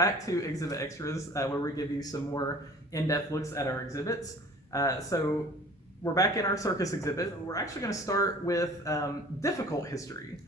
back to Exhibit Extras, where we give you some more in-depth looks at our exhibits. So we're back in our circus exhibit. We're actually going to start with difficult history.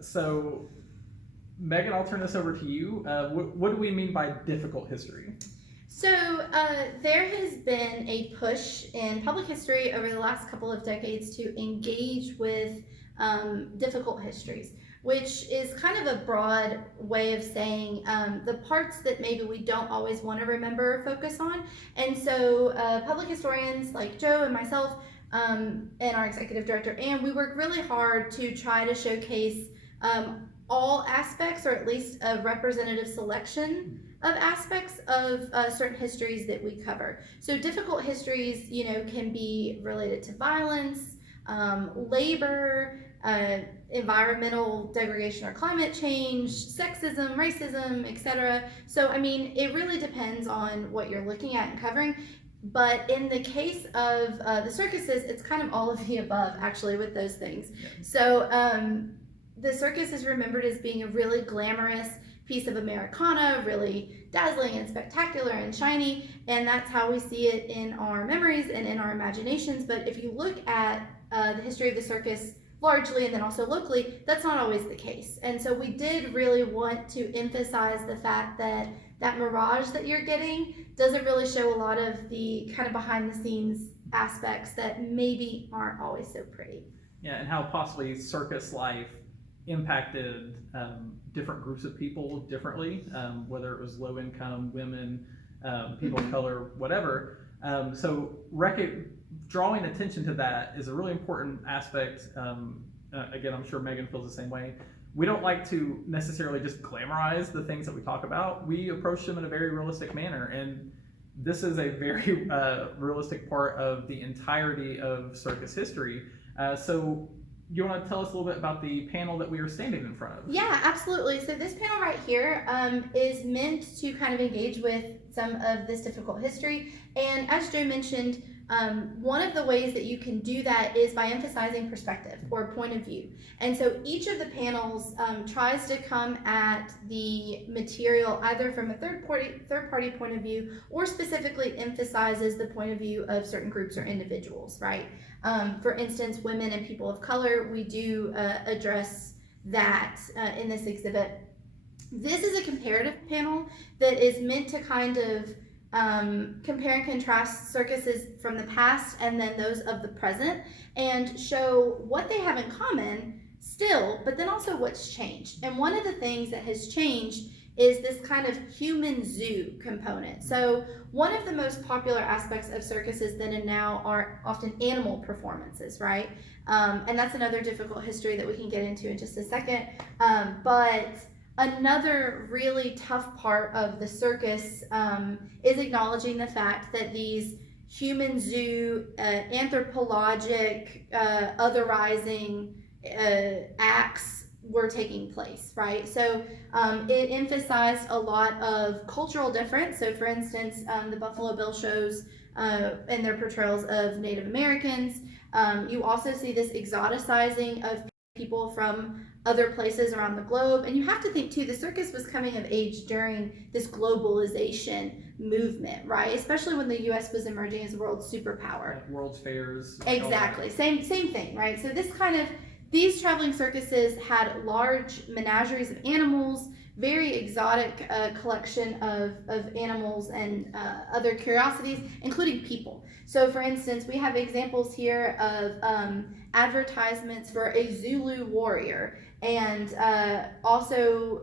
So Megan, I'll turn this over to you. What do we mean by difficult history? So there has been a push in public history over the last couple of decades to engage with difficult histories, which is kind of a broad way of saying the parts that maybe we don't always want to remember or focus on. And so public historians like Joe and myself and our executive director Anne, we work really hard to try to showcase all aspects, or at least a representative selection of aspects of certain histories that we cover. So difficult histories, can be related to violence, labor, environmental degradation or climate change, sexism, racism, etc. So, it really depends on what you're looking at and covering. But in the case of the circuses, it's kind of all of the above, actually, with those things. Yeah. So the circus is remembered as being a really glamorous piece of Americana, really dazzling and spectacular and shiny, and that's how we see it in our memories and in our imaginations. But if you look at the history of the circus largely and then also locally, that's not always the case. And so we did really want to emphasize the fact that that mirage that you're getting doesn't really show a lot of the kind of behind the scenes aspects that maybe aren't always so pretty. Yeah, and how possibly circus life impacted different groups of people differently, whether it was low income, women, people of color, whatever. So drawing attention to that is a really important aspect. Again, I'm sure Megan feels the same way. We don't like to necessarily just glamorize the things that we talk about. We approach them in a very realistic manner, and this is a very realistic part of the entirety of circus history. So you want to tell us a little bit about the panel that we are standing in front of? Yeah, absolutely. So this panel right here is meant to kind of engage with some of this difficult history. And as Joe mentioned, one of the ways that you can do that is by emphasizing perspective or point of view. And so each of the panels tries to come at the material either from a third party point of view, or specifically emphasizes the point of view of certain groups or individuals, right? For instance, women and people of color, we do address that in this exhibit. This is a comparative panel that is meant to kind of compare and contrast circuses from the past and then those of the present, and show what they have in common still, but then also what's changed. And one of the things that has changed is this kind of human zoo component. So one of the most popular aspects of circuses then and now are often animal performances, right? And that's another difficult history that we can get into in just a second. But another really tough part of the circus is acknowledging the fact that these human zoo, anthropologic, otherizing acts were taking place, right? So it emphasized a lot of cultural difference. So for instance, the Buffalo Bill shows and their portrayals of Native Americans. You also see this exoticizing of people from other places around the globe. And you have to think too, the circus was coming of age during this globalization movement, right? Especially when the US was emerging as a world superpower. Like World's Fairs. Exactly, same thing, right? So these traveling circuses had large menageries of animals, very exotic collection of animals and other curiosities, including people. So for instance, we have examples here of advertisements for a Zulu warrior, and also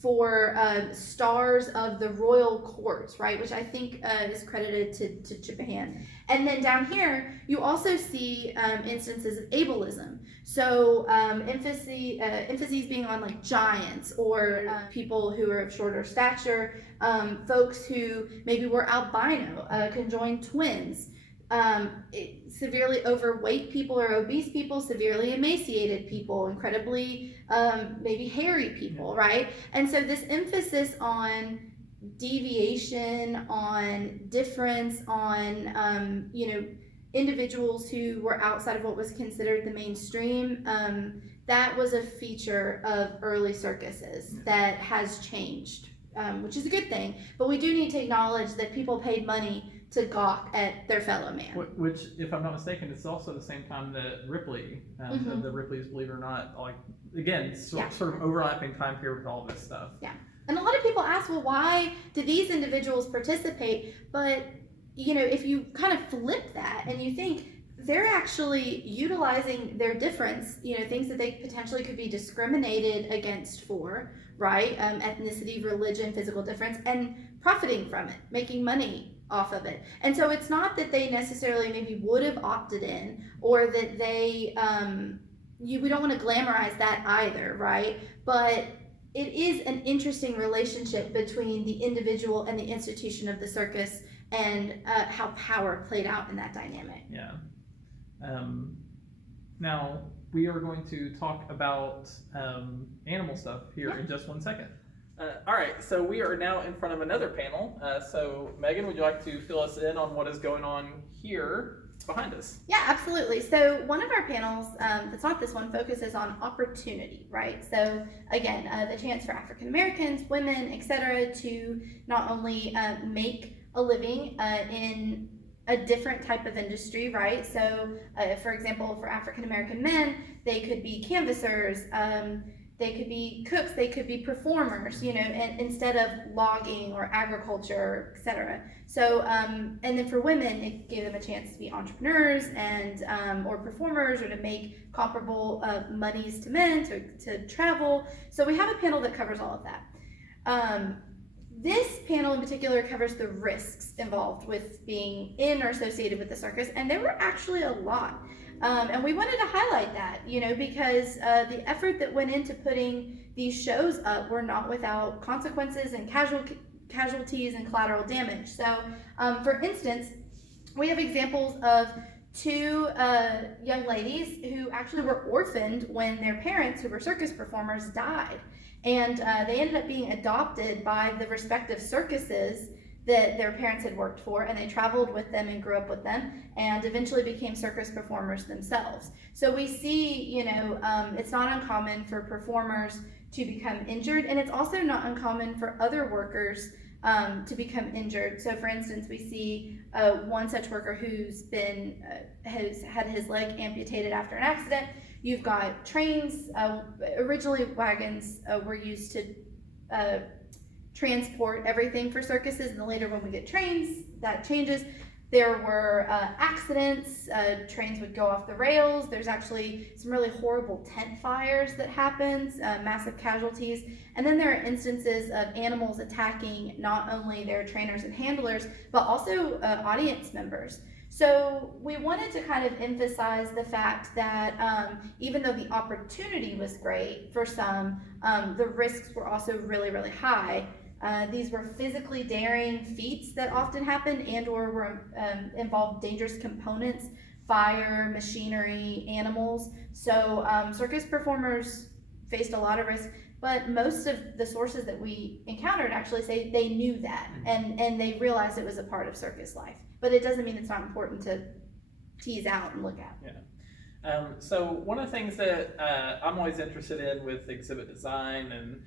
for stars of the royal court, right, which I think is credited to Japan. And then down here, you also see instances of ableism. So emphases being on like giants or people who are of shorter stature, folks who maybe were albino, conjoined twins, severely overweight people or obese people, severely emaciated people, incredibly maybe hairy people, right? And so this emphasis on deviation, on difference, on individuals who were outside of what was considered the mainstream, that was a feature of early circuses that has changed which is a good thing. But we do need to acknowledge that people paid money to gawk at their fellow man. Which, if I'm not mistaken, it's also the same time that Ripley, the Ripley's Believe It or Not, like, again, sort of overlapping time period with all this stuff. Yeah. And a lot of people ask, well, why do these individuals participate? But, you know, if you kind of flip that and you think they're actually utilizing their difference, you know, things that they potentially could be discriminated against for, right? Ethnicity, religion, physical difference, and profiting from it, making money off of it. And so it's not that they necessarily maybe would have opted in, or that they, we don't want to glamorize that either, right? But it is an interesting relationship between the individual and the institution of the circus, and how power played out in that dynamic. Yeah. Now we are going to talk about animal stuff here in just 1 second. All right, so we are now in front of another panel. So Megan, would you like to fill us in on what is going on here behind us? Yeah, absolutely. So one of our panels, that's not this one, focuses on opportunity, right? So again, the chance for African Americans, women, etc., to not only make a living in a different type of industry, right? So for example, for African American men, they could be canvassers, they could be cooks, they could be performers, you know, and instead of logging or agriculture, etc. So, and then for women, it gave them a chance to be entrepreneurs and or performers, or to make comparable monies to men, to travel. So we have a panel that covers all of that. This panel in particular covers the risks involved with being in or associated with the circus, and there were actually a lot. And we wanted to highlight that, you know, because the effort that went into putting these shows up were not without consequences and casualties and collateral damage. So, for instance, we have examples of two young ladies who actually were orphaned when their parents, who were circus performers, died. And they ended up being adopted by the respective circuses that their parents had worked for, and they traveled with them and grew up with them, and eventually became circus performers themselves. So we see, you know, it's not uncommon for performers to become injured, and it's also not uncommon for other workers to become injured. So for instance, we see one such worker who's been has had his leg amputated after an accident. You've got trains. Originally, wagons were used to transport everything for circuses, and then later when we get trains, that changes. There were accidents, trains would go off the rails. There's actually some really horrible tent fires that happens, massive casualties. And then there are instances of animals attacking not only their trainers and handlers, but also audience members. So we wanted to kind of emphasize the fact that even though the opportunity was great for some, the risks were also really, really high. These were physically daring feats that often happened and or were involved dangerous components, fire, machinery, animals. So circus performers faced a lot of risk, but most of the sources that we encountered actually say they knew that, and they realized it was a part of circus life. But it doesn't mean it's not important to tease out and look at. Yeah. So one of the things that I'm always interested in with exhibit design and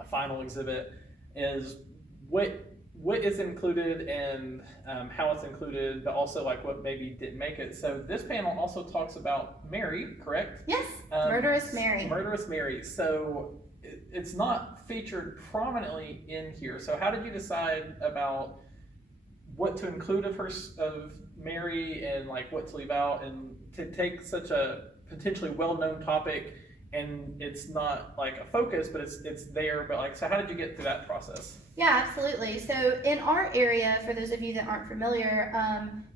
a final exhibit is what is included and how it's included, but also like what maybe didn't make it. So this panel also talks about Mary, correct? Yes, Murderous Mary. Murderous Mary. So it's not featured prominently in here. So how did you decide about what to include of Mary and like what to leave out, and to take such a potentially well-known topic and it's not like a focus, but it's there, but like, so how did you get through that process? Yeah, absolutely. So in our area, for those of you that aren't familiar,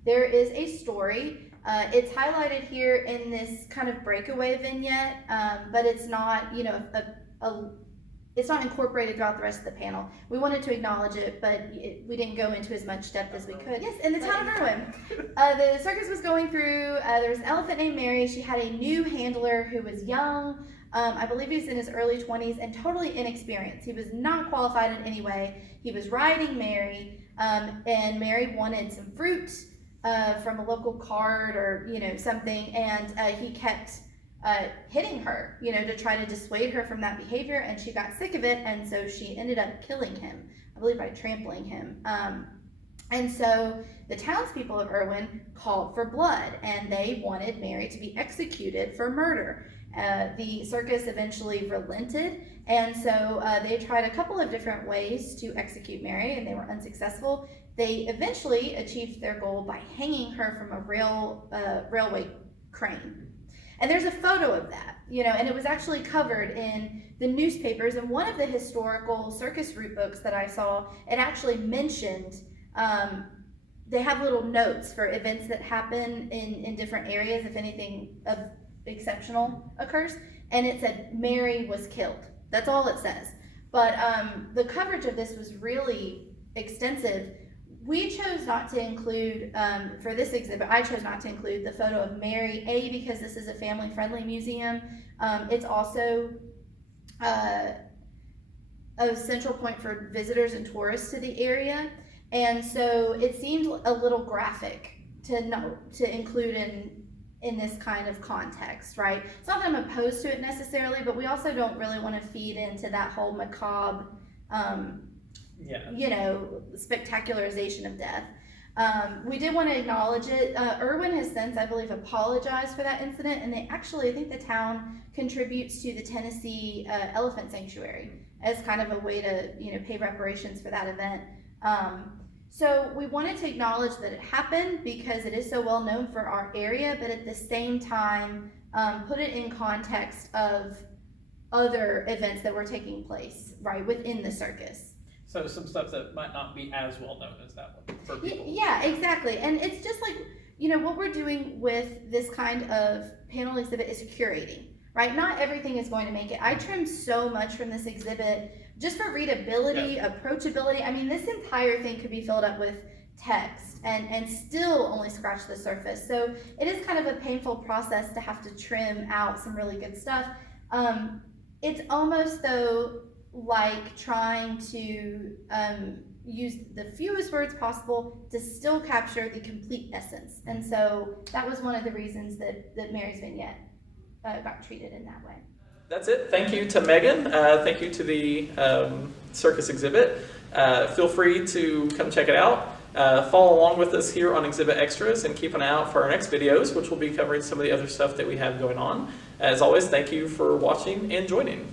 there is a story. It's highlighted here in this kind of breakaway vignette, but it's not, you know, it's not incorporated throughout the rest of the panel. We wanted to acknowledge it, but we didn't go into as much depth as we could. Yes, in the town of Irwin. The circus was going through, there was an elephant named Mary. She had a new handler who was young. I believe he was in his early 20s and totally inexperienced. He was not qualified in any way. He was riding Mary, and Mary wanted some fruit from a local cart or, you know, something, and he kept hitting her, to try to dissuade her from that behavior, and she got sick of it, and so she ended up killing him, I believe by trampling him. And so the townspeople of Irwin called for blood, and they wanted Mary to be executed for murder. The circus eventually relented, and so they tried a couple of different ways to execute Mary, and they were unsuccessful. They eventually achieved their goal by hanging her from a railway crane. And there's a photo of that, and it was actually covered in the newspapers. And one of the historical circus route books that I saw, it actually mentioned, they have little notes for events that happen in different areas if anything of exceptional occurs, and it said Mary was killed. That's all it says. But the coverage of this was really extensive. We chose not to include, for this exhibit, I chose not to include the photo of Mary, because this is a family-friendly museum. It's also a central point for visitors and tourists to the area. And so it seemed a little graphic to include in this kind of context, right? It's not that I'm opposed to it necessarily, but we also don't really want to feed into that whole macabre, spectacularization of death. We did want to acknowledge it. Irwin has since, I believe, apologized for that incident, and I think the town contributes to the Tennessee Elephant Sanctuary as kind of a way to, pay reparations for that event. So we wanted to acknowledge that it happened because it is so well known for our area, but at the same time, put it in context of other events that were taking place, right, within the circus. So some stuff that might not be as well known as that one for people. Yeah, exactly. And it's just like, what we're doing with this kind of panel exhibit is curating, right? Not everything is going to make it. I trimmed so much from this exhibit just for readability, approachability. I mean, this entire thing could be filled up with text and still only scratch the surface. So it is kind of a painful process to have to trim out some really good stuff. It's almost though like trying to use the fewest words possible to still capture the complete essence. And so that was one of the reasons that Mary's vignette got treated in that way. That's it. Thank you to Megan. Thank you to the circus exhibit. Feel free to come check it out. Follow along with us here on Exhibit Extras and keep an eye out for our next videos, which will be covering some of the other stuff that we have going on. As always, thank you for watching and joining.